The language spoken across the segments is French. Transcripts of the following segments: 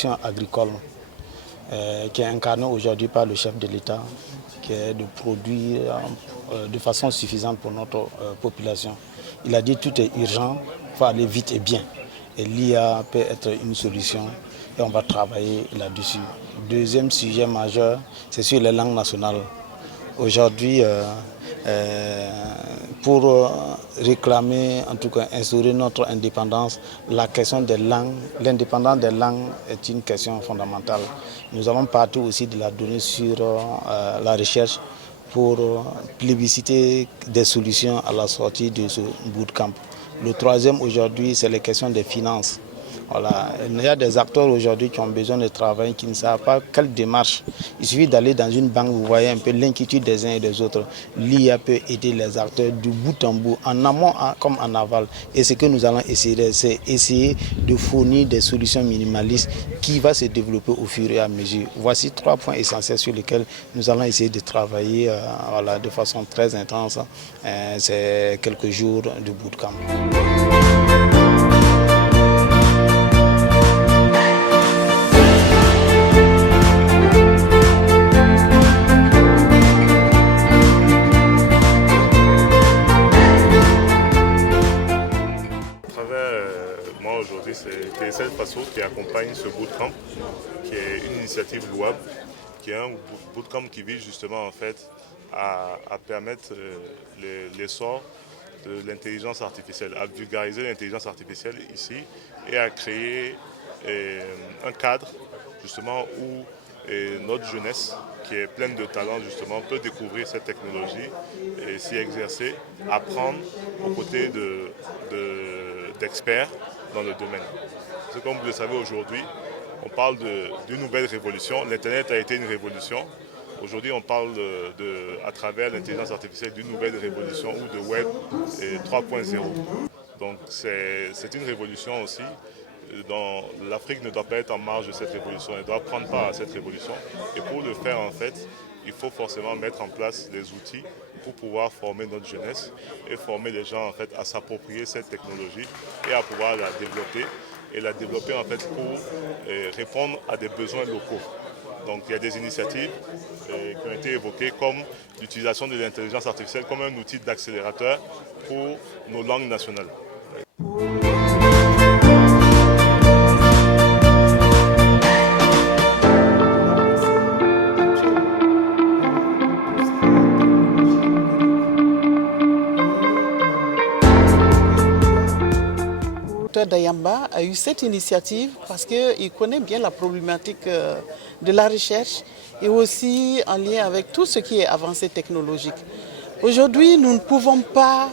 transition agricole qui est incarnée aujourd'hui par le chef de l'État, qui est de produire de façon suffisante pour notre population. Il a dit que tout est urgent, il faut aller vite et bien. Et l'IA peut être une solution et on va travailler là-dessus. Deuxième sujet majeur, c'est sur les langues nationales. Aujourd'hui, pour réclamer, en tout cas instaurer notre indépendance, la question des langues, l'indépendance des langues est une question fondamentale. Nous allons partir aussi de la donnée sur la recherche pour plébisciter des solutions à la sortie de ce bootcamp. Le troisième aujourd'hui, c'est les questions des finances. Voilà. Il y a des acteurs aujourd'hui qui ont besoin de travail, qui ne savent pas quelle démarche. Il suffit d'aller dans une banque, vous voyez un peu l'inquiétude des uns et des autres. L'IA peut aider les acteurs du bout en bout, en amont comme en aval. Et ce que nous allons essayer, c'est essayer de fournir des solutions minimalistes qui vont se développer au fur et à mesure. Voici 3 points essentiels sur lesquels nous allons essayer de travailler voilà, de façon très intense. C'est quelques jours de bootcamp. Aujourd'hui, c'est TSL Faso qui accompagne ce bootcamp, qui est une initiative louable, qui est un bootcamp qui vise justement en fait à permettre l'essor de l'intelligence artificielle, à vulgariser l'intelligence artificielle ici et à créer un cadre justement où notre jeunesse, qui est pleine de talents justement, peut découvrir cette technologie et s'y exercer, apprendre aux côtés d'experts dans le domaine. Parce que comme vous le savez aujourd'hui, on parle d'une nouvelle révolution. L'Internet a été une révolution. Aujourd'hui, on parle à travers l'intelligence artificielle d'une nouvelle révolution ou de Web 3.0. Donc c'est une révolution aussi. L'Afrique ne doit pas être en marge de cette révolution, elle doit prendre part à cette révolution. Et pour le faire, en fait, il faut forcément mettre en place les outils pour pouvoir former notre jeunesse et former les gens en fait, à s'approprier cette technologie et à pouvoir la développer. Et la développer en fait, pour répondre à des besoins locaux. Donc il y a des initiatives qui ont été évoquées comme l'utilisation de l'intelligence artificielle comme un outil d'accélérateur pour nos langues nationales. Dayamba a eu cette initiative parce qu'il connaît bien la problématique de la recherche et aussi en lien avec tout ce qui est avancée technologique. Aujourd'hui, nous ne pouvons pas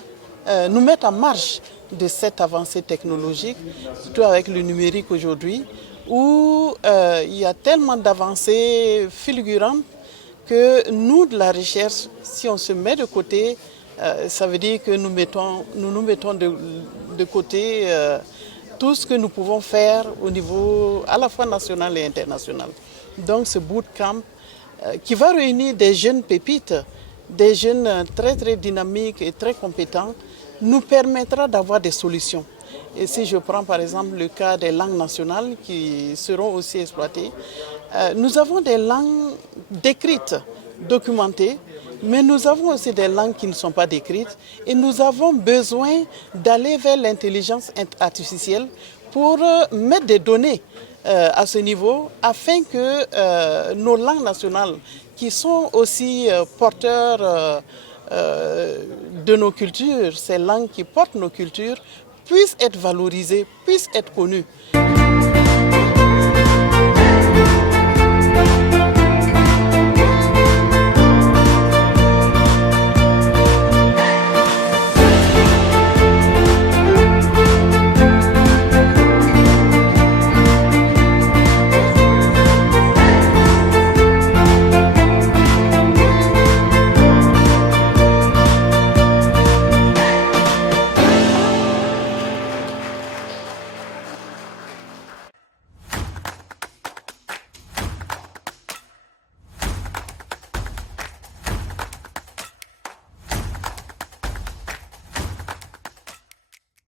nous mettre en marge de cette avancée technologique, surtout avec le numérique aujourd'hui, où il y a tellement d'avancées fulgurantes que nous, de la recherche, si on se met de côté, ça veut dire que nous nous mettons de côté tout ce que nous pouvons faire au niveau à la fois national et international. Donc ce bootcamp qui va réunir des jeunes pépites, des jeunes très très dynamiques et très compétents, nous permettra d'avoir des solutions. Et si je prends par exemple le cas des langues nationales qui seront aussi exploitées, nous avons des langues décrites, documentées, mais nous avons aussi des langues qui ne sont pas décrites et nous avons besoin d'aller vers l'intelligence artificielle pour mettre des données à ce niveau afin que nos langues nationales, qui sont aussi porteurs de nos cultures, ces langues qui portent nos cultures, puissent être valorisées, puissent être connues.